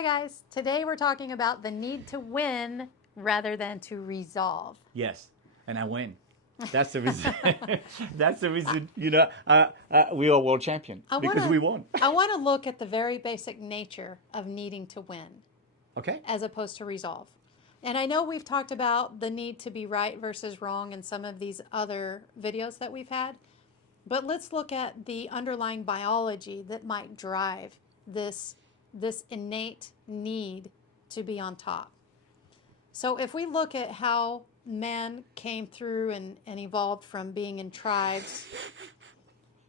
Hi guys, today we're talking about the need to win rather than to resolve. Yes, and I win. That's the reason. That's the reason. We are world champion I want because we to won. I want to look at the very basic nature of needing to win Okay. as opposed to resolve. And I know we've talked about the need to be right versus wrong in some of these other videos that we've had, but let's look at the underlying biology that might drive this innate need to be on top. So if we look at how man came through and evolved from being in tribes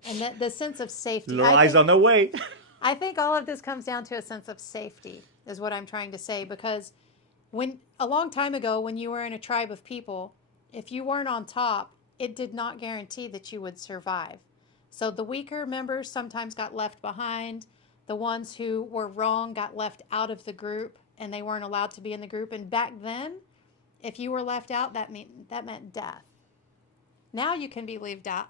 and that the sense of safety, Lorai's on the way. I think all of this comes down to a sense of safety is what I'm trying to say, because when a long time ago when you were in a tribe of people, if you weren't on top, it did not guarantee that you would survive. So the weaker members sometimes got left behind. The ones who were wrong got left out of the group and they weren't allowed to be in the group. And back then, if you were left out, that meant death. Now you can be left out.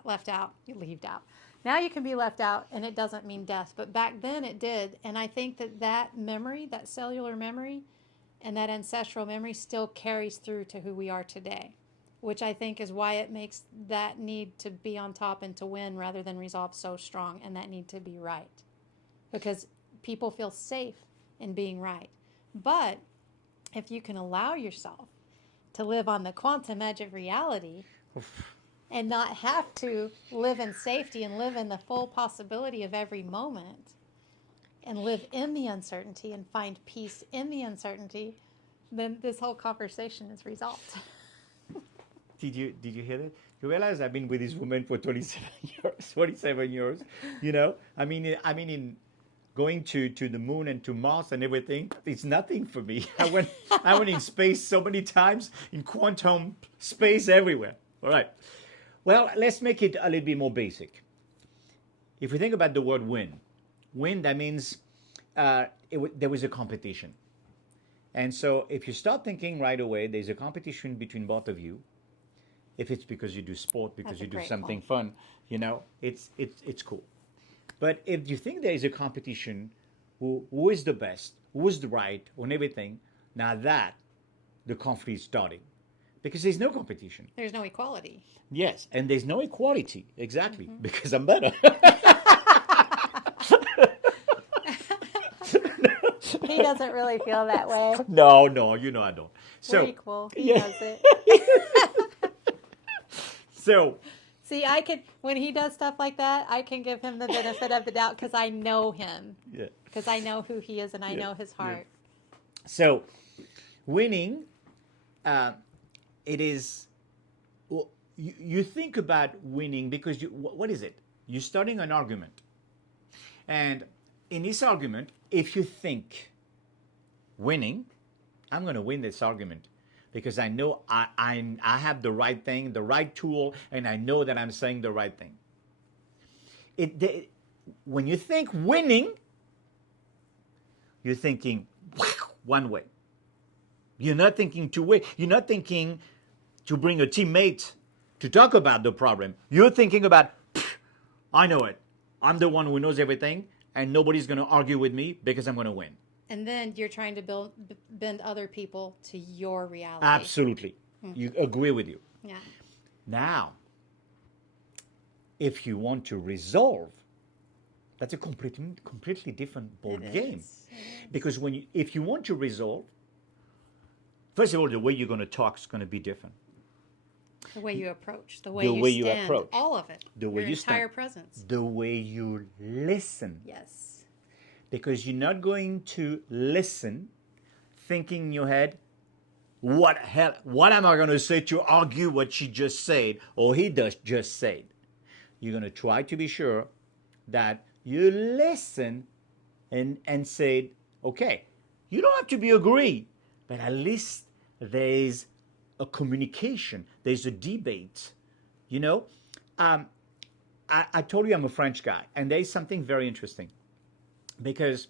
Now you can be left out and it doesn't mean death. But back then it did. And I think that memory, that cellular memory and that ancestral memory still carries through to who we are today, which I think is why it makes that need to be on top and to win rather than resolve so strong, and that need to be right. Because people feel safe in being right. But if you can allow yourself to live on the quantum edge of reality and not have to live in safety and live in the full possibility of every moment and live in the uncertainty and find peace in the uncertainty, then this whole conversation is resolved. Did you hear that? You realize I've been with this woman for 27 years. 27 years. In going to the moon and to Mars and everything, it's nothing for me. I went in space so many times, in quantum space everywhere. All right. Well, let's make it a little bit more basic. If we think about the word win, that means there was a competition. And so if you start thinking right away, there's a competition between both of you. If it's because you do sport, because That's a you do great something point. fun, it's cool. But if you think there is a competition, who is the best, who is the right on everything, now that the conflict is starting. Because there's no competition. There's no equality. Yes, and there's no equality, exactly, because I'm better. He doesn't really feel that way. No, I don't. We're So, equal. He knows it. so See, when he does stuff like that, I can give him the benefit of the doubt because I know him. yeah. Because I know who he is and I know his heart. So, winning, it is. Well, you think about winning because what is it? You're starting an argument, and in this argument, if you think winning, I'm going to win this argument because I know I have the right thing, the right tool, and I know that I'm saying the right thing. When you think winning, you're thinking one way. You're not thinking two way. You're not thinking to bring a teammate to talk about the problem. You're thinking about, I know it. I'm the one who knows everything, and nobody's going to argue with me because I'm going to win. And then you're trying to bend other people to your reality. Absolutely. You agree with you. Yeah. Now, if you want to resolve, that's a completely different ball game. Because if you want to resolve, first of all, the way you're going to talk is going to be different. The way you approach, the way you stand, approach, all of it. the way your you entire stand, presence. the way you listen. Yes. Because you're not going to listen thinking in your head, what am I going to say to argue what she just said or he just said? You're going to try to be sure that you listen and say, okay, you don't have to be agree, but at least there's a communication, there's a debate. I told you I'm a French guy, and there's something very interesting. Because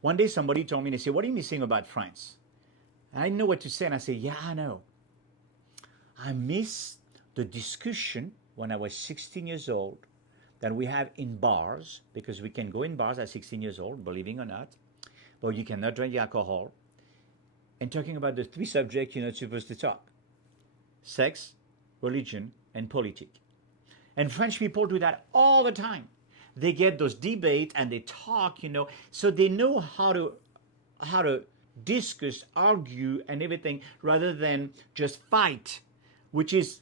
one day somebody told me, they said, what are you missing about France? And I didn't know what to say, and I said, yeah, I know. I miss the discussion when I was 16 years old that we have in bars, because we can go in bars at 16 years old, believing or not. but you cannot drink alcohol. And talking about the three subjects you're not supposed to talk: sex, religion, and politics. And French people do that all the time. They get those debates and they talk, so they know how to discuss, argue, and everything rather than just fight, which is,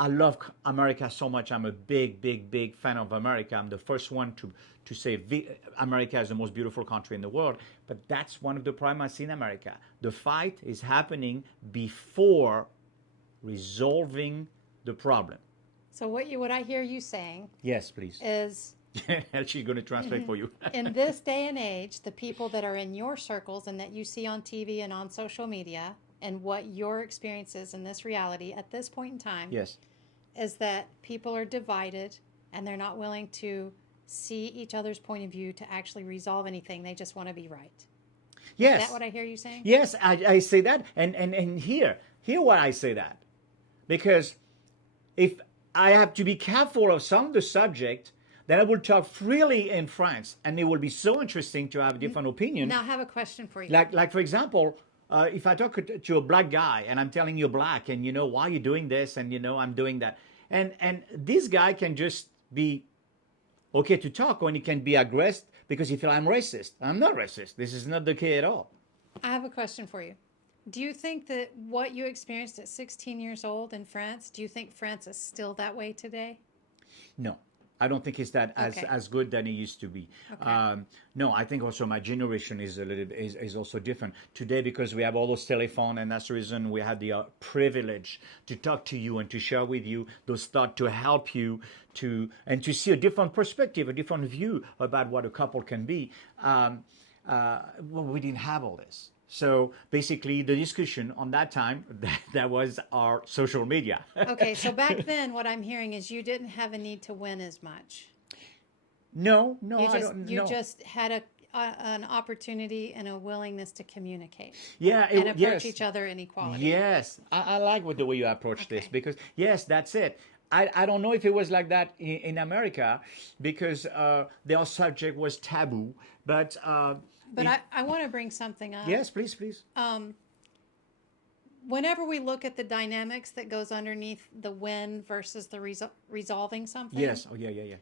I love America so much. I'm a big, big, big fan of America. I'm the first one to say America is the most beautiful country in the world. But that's one of the problems I see in America. The fight is happening before resolving the problem. So what I hear you saying Yes, please. is She's going to translate for you. in this day and age, the people that are in your circles and that you see on TV and on social media and what your experience is in this reality at this point in time Yes. is that people are divided and they're not willing to see each other's point of view to actually resolve anything. They just want to be right. Yes. Is that what I hear you saying? Yes, I say that. And hear why I say that. Because if I have to be careful of some of the subject, then I will talk freely in France, and it will be so interesting to have a different opinion. Now I have a question for you. Like for example, if I talk to a black guy and I'm telling you black, and why you're doing this, and I'm doing that, and this guy can just be okay to talk, or he can be aggressive because he feel I'm racist. I'm not racist. This is not the case at all. I have a question for you. Do you think that what you experienced at 16 years old in France, do you think France is still that way today? No, I don't think it's that as good than it used to be. Okay. No, I think also my generation is a little is also different today because we have all those telephones, and that's the reason we have the privilege to talk to you and to share with you those thoughts to help you to see a different perspective, a different view about what a couple can be. Well, we didn't have all this. So basically, the discussion on that time, that was our social media. Okay, so back then, what I'm hearing is you didn't have a need to win as much. No, You just had an opportunity and a willingness to communicate. Yeah, and approach yes. each other in equality. Yes, I like the way you approach this Okay. because yes, that's it. I don't know if it was like that in America because their subject was taboo, but. But I want to bring something up. Yes, please. Whenever we look at the dynamics that goes underneath the win versus the resolving something. Yes. Oh, yeah.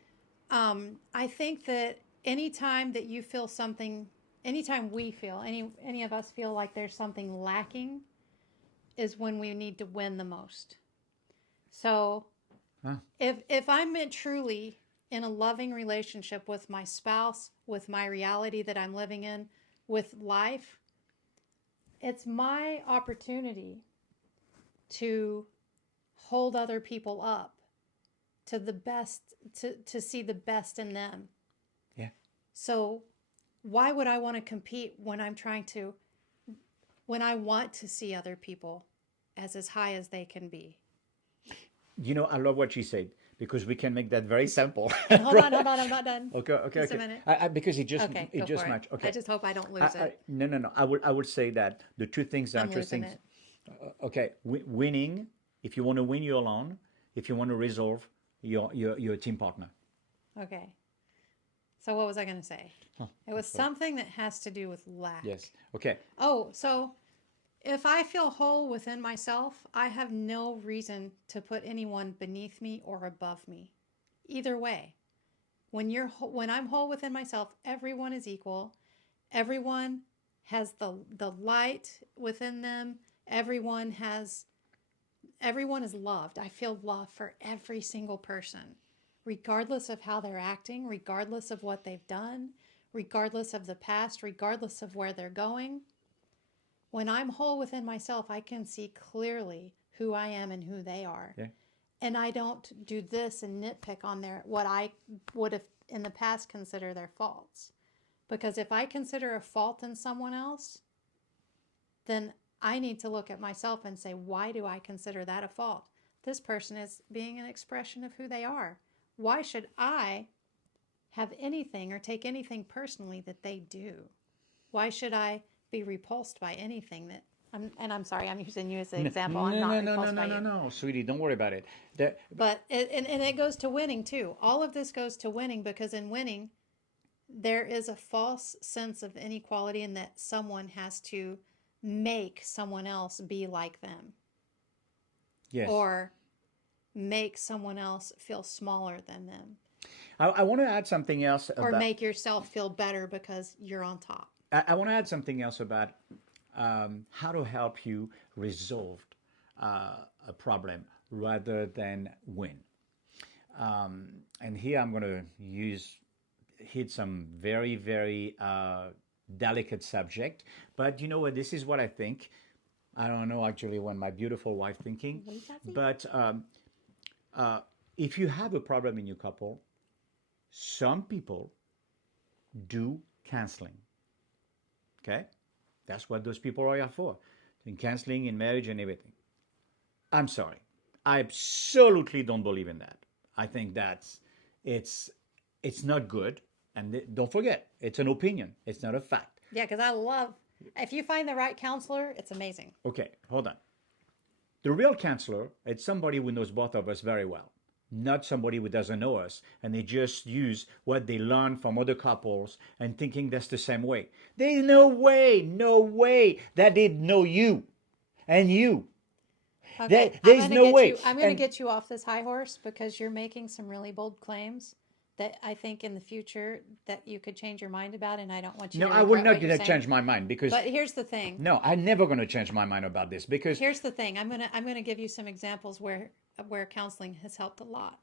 I think that anytime that you feel something, anytime we feel, any of us feel like there's something lacking, is when we need to win the most. So, if I'm meant truly in a loving relationship with my spouse, with my reality that I'm living in, with life, it's my opportunity to hold other people up to the best, to see the best in them. Yeah. So why would I want to compete when I want to see other people as high as they can be? I love what she said because we can make that very simple. Hold on, I'm not done. Okay. Just a minute. Because it just Okay, it go just for match. it. Okay. I just hope I don't lose it. No. I would say that the two things are I'm interesting. losing it. Okay, winning. If you want to win, you're alone. If you want to resolve, you're a team partner. Okay. So what was I going to say? It was something that has to do with lack. Yes. Okay. Oh, so if I feel whole within myself, I have no reason to put anyone beneath me or above me. Either way. When I'm whole within myself, everyone is equal. Everyone has the light within them. Everyone is loved. I feel love for every single person, regardless of how they're acting, regardless of what they've done, regardless of the past, regardless of where they're going. When I'm whole within myself, I can see clearly who I am and who they are. Yeah. And I don't do this and nitpick on what I would have in the past consider their faults. Because if I consider a fault in someone else, then I need to look at myself and say, why do I consider that a fault? This person is being an expression of who they are. Why should I have anything or take anything personally that they do? Why should I be repulsed by anything that I'm sorry, I'm using you as an example. I'm not repulsed by you. No, sweetie, don't worry about it. But it goes to winning too. All of this goes to winning because in winning, there is a false sense of inequality in that someone has to make someone else be like them Yes. or make someone else feel smaller than them I want to add something else or about. make yourself feel better because you're on top. I want to add something else about how to help you resolve a problem rather than win. And here I'm going to hit some very, very delicate subject. But you know what? This is what I think. I don't know actually what my beautiful wife thinking. What is that? But uh, if you have a problem in your couple, some people do counseling. Okay, that's what those people are here for, in counseling, in marriage, and everything. I'm sorry, I absolutely don't believe in that. I think that's it's it's not good, and don't forget, it's an opinion. It's not a fact. Yeah, because I love, if you find the right counselor, it's amazing. Okay, hold on. The real counselor is somebody who knows both of us very well, not somebody who doesn't know us and they just use what they learn from other couples and thinking that's the same way. There's no way that they know you and you. Okay, There's no way. I'm gonna And get you off this high horse because you're making some really bold claims that I think in the future that you could change your mind about, and I don't want you no, to I will regret not what you're gonna saying. change my mind because But here's the thing. no, I'm never gonna change my mind about this because Here's the thing. I'm gonna give you some examples where counseling has helped a lot,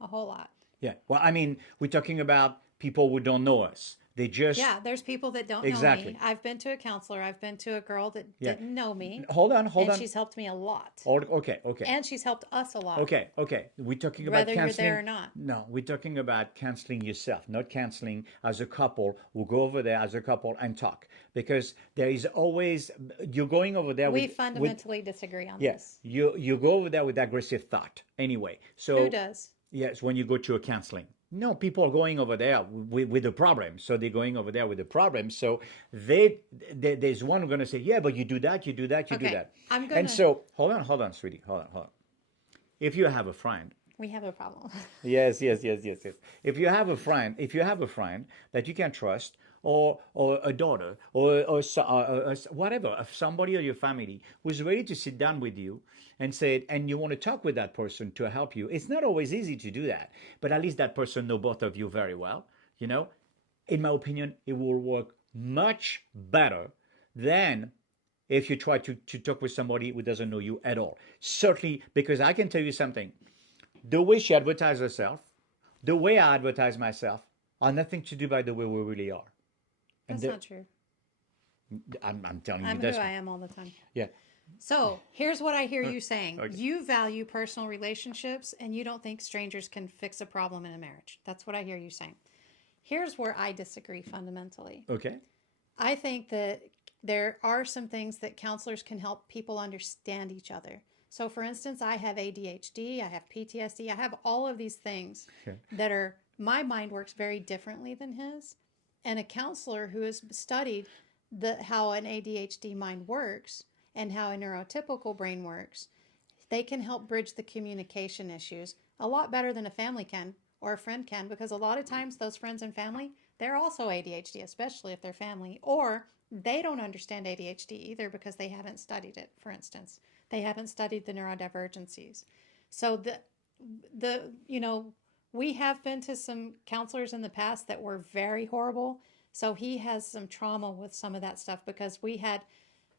a whole lot. yeah. Well, I mean, we're talking about people who don't know us. They just Yeah, there's people that don't know me. exactly. I've been to a counselor. I've been to a girl that Yeah. didn't know me, Hold and on. she's helped me a lot. Okay. And she's helped us a lot, Okay. We're talking about whether you're there canceling. or not. No, we're talking about canceling yourself, not canceling as a couple. We'll go over there as a couple and talk because there is always you're going over there We with fundamentally disagree on yeah. this. You go over there with aggressive thought anyway. Who So does? yes, when you go to a counseling. No, people are going over there with the problem. So they're going over there with the problem. So there's one going to say, yeah, but you do that, you do that, you do Okay, that. I'm And gonna. so, hold on, sweetie. Hold on. If you have a friend We have a problem. yes. If you have a friend that you can trust, or a daughter, or whatever, somebody or your family who's ready to sit down with you and say, and you want to talk with that person to help you. It's not always easy to do that, but at least that person know both of you very well. You know, in my opinion, it will work much better than if you try to talk with somebody who doesn't know you at all. Certainly, because I can tell you something, the way she advertised herself, the way I advertise myself, are nothing to do by the way we really are. And That's not true. I'm telling you I'm who that's I am all the time. yeah. So here's what I hear you saying. Okay. You value personal relationships and you don't think strangers can fix a problem in a marriage. That's what I hear you saying. Here's where I disagree fundamentally. Okay. I think that there are some things that counselors can help people understand each other. So, for instance, I have ADHD, I have PTSD, I have all of these things Okay. that are, my mind works very differently than his. And a counselor who has studied how an ADHD mind works and how a neurotypical brain works, they can help bridge the communication issues a lot better than a family can or a friend can, because a lot of times those friends and family, they're also ADHD, especially if they're family, or they don't understand ADHD either because they haven't studied it, for instance. They haven't studied the neurodivergencies. So we have been to some counselors in the past that were very horrible. So he has some trauma with some of that stuff because we had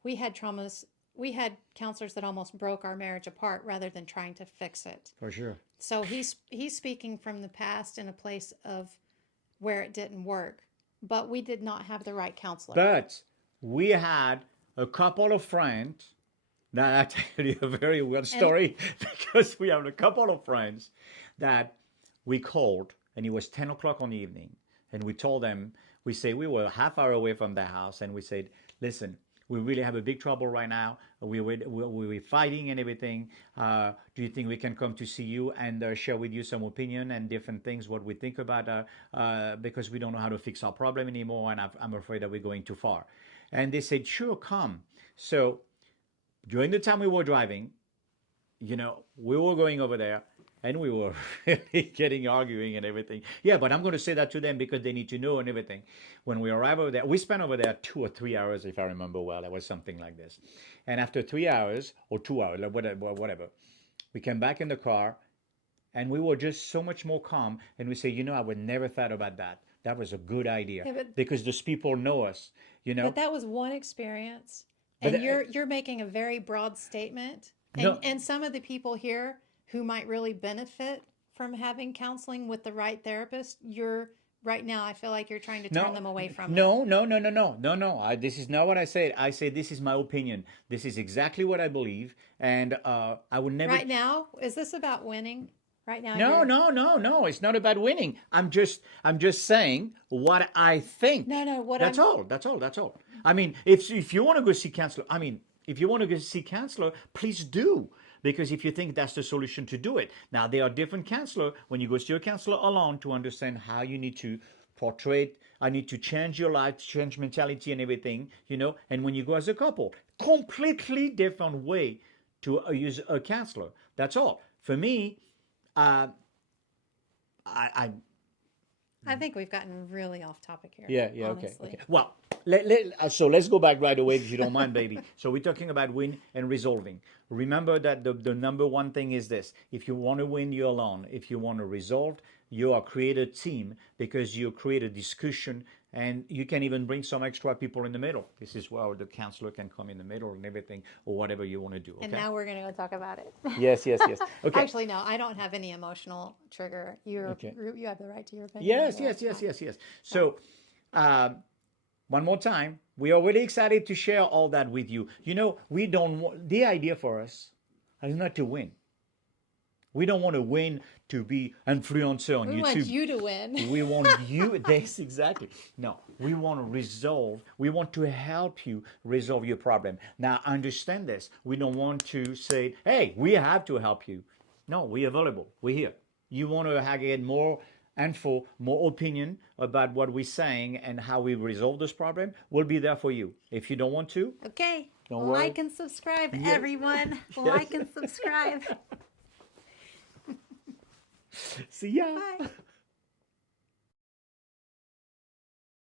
traumas. We had counselors that almost broke our marriage apart rather than trying to fix it. For sure. So he's speaking from the past in a place of where it didn't work, but we did not have the right counselor. But we had a couple of friends. Now that's actually a very weird And story because we have a couple of friends that we called, and it was 10 o'clock on the evening, and we told them, we say we were half hour away from the house, and we said, listen, we really have a big trouble right now. We were fighting and everything. Do you think we can come to see you and share with you some opinion and different things, what we think about, because we don't know how to fix our problem anymore, and I'm afraid that we're going too far. And they said, sure, come. So during the time we were driving, we were going over there, and we were really getting arguing and everything. Yeah, but I'm going to say that to them because they need to know and everything. When we arrived over there, we spent over there 2 or 3 hours, if I remember well. It was something like this. And after 3 hours or 2 hours, like whatever, we came back in the car and we were just so much more calm. And we say, I would never thought about that. That was a good idea Yeah, but because those people know us, but that was one experience, But and you're making a very broad statement, no, and some of the people here who might really benefit from having counseling with the right therapist, you're right now. I feel like you're trying to turn no, them away from it. no. This is not what I said. I say this is my opinion. This is exactly what I believe, and I would never. Right now, is this about winning? Right now, No, you're no. It's not about winning. I'm just saying what I think. no, no. What That's I'm all. That's all. I mean, if you want to go see counselor, if you want to go see counselor, please do. Because if you think that's the solution to do it. Now there are different counselor. When you go see a counselor alone to understand how you need to portray, I need to change your life, change mentality and everything, And when you go as a couple, completely different way to use a counselor. That's all. For me, uh, I I think we've gotten really off topic here. yeah, okay, Honestly. okay. Well, so let's go back right away if you don't mind, baby. So we're talking about win and resolving. Remember that the number one thing is this: if you want to win, you're alone. If you want to resolve, you are create a team because you create a discussion, and you can even bring some extra people in the middle. This is where the counselor can come in the middle and everything, or whatever you want to do. And Okay. now we're going to go talk about it. Yes. Okay. Actually, no, I don't have any emotional trigger. Okay. You have the right to your opinion. Yes. So, one more time, we are really excited to share all that with you. We don't want the idea for us is not to win. We don't want to win to be influencer on We YouTube. want you to win. We want you. That's exactly. No, we want to resolve. We want to help you resolve your problem. Now, understand this. We don't want to say, "Hey, we have to help you." No, we're available. We're here. You want to get more info, more opinion about what we're saying and how we resolve this problem? We'll be there for you. If you don't want to, Okay. don't worry. Like and subscribe, Yes. everyone. Like and subscribe. See ya. Bye.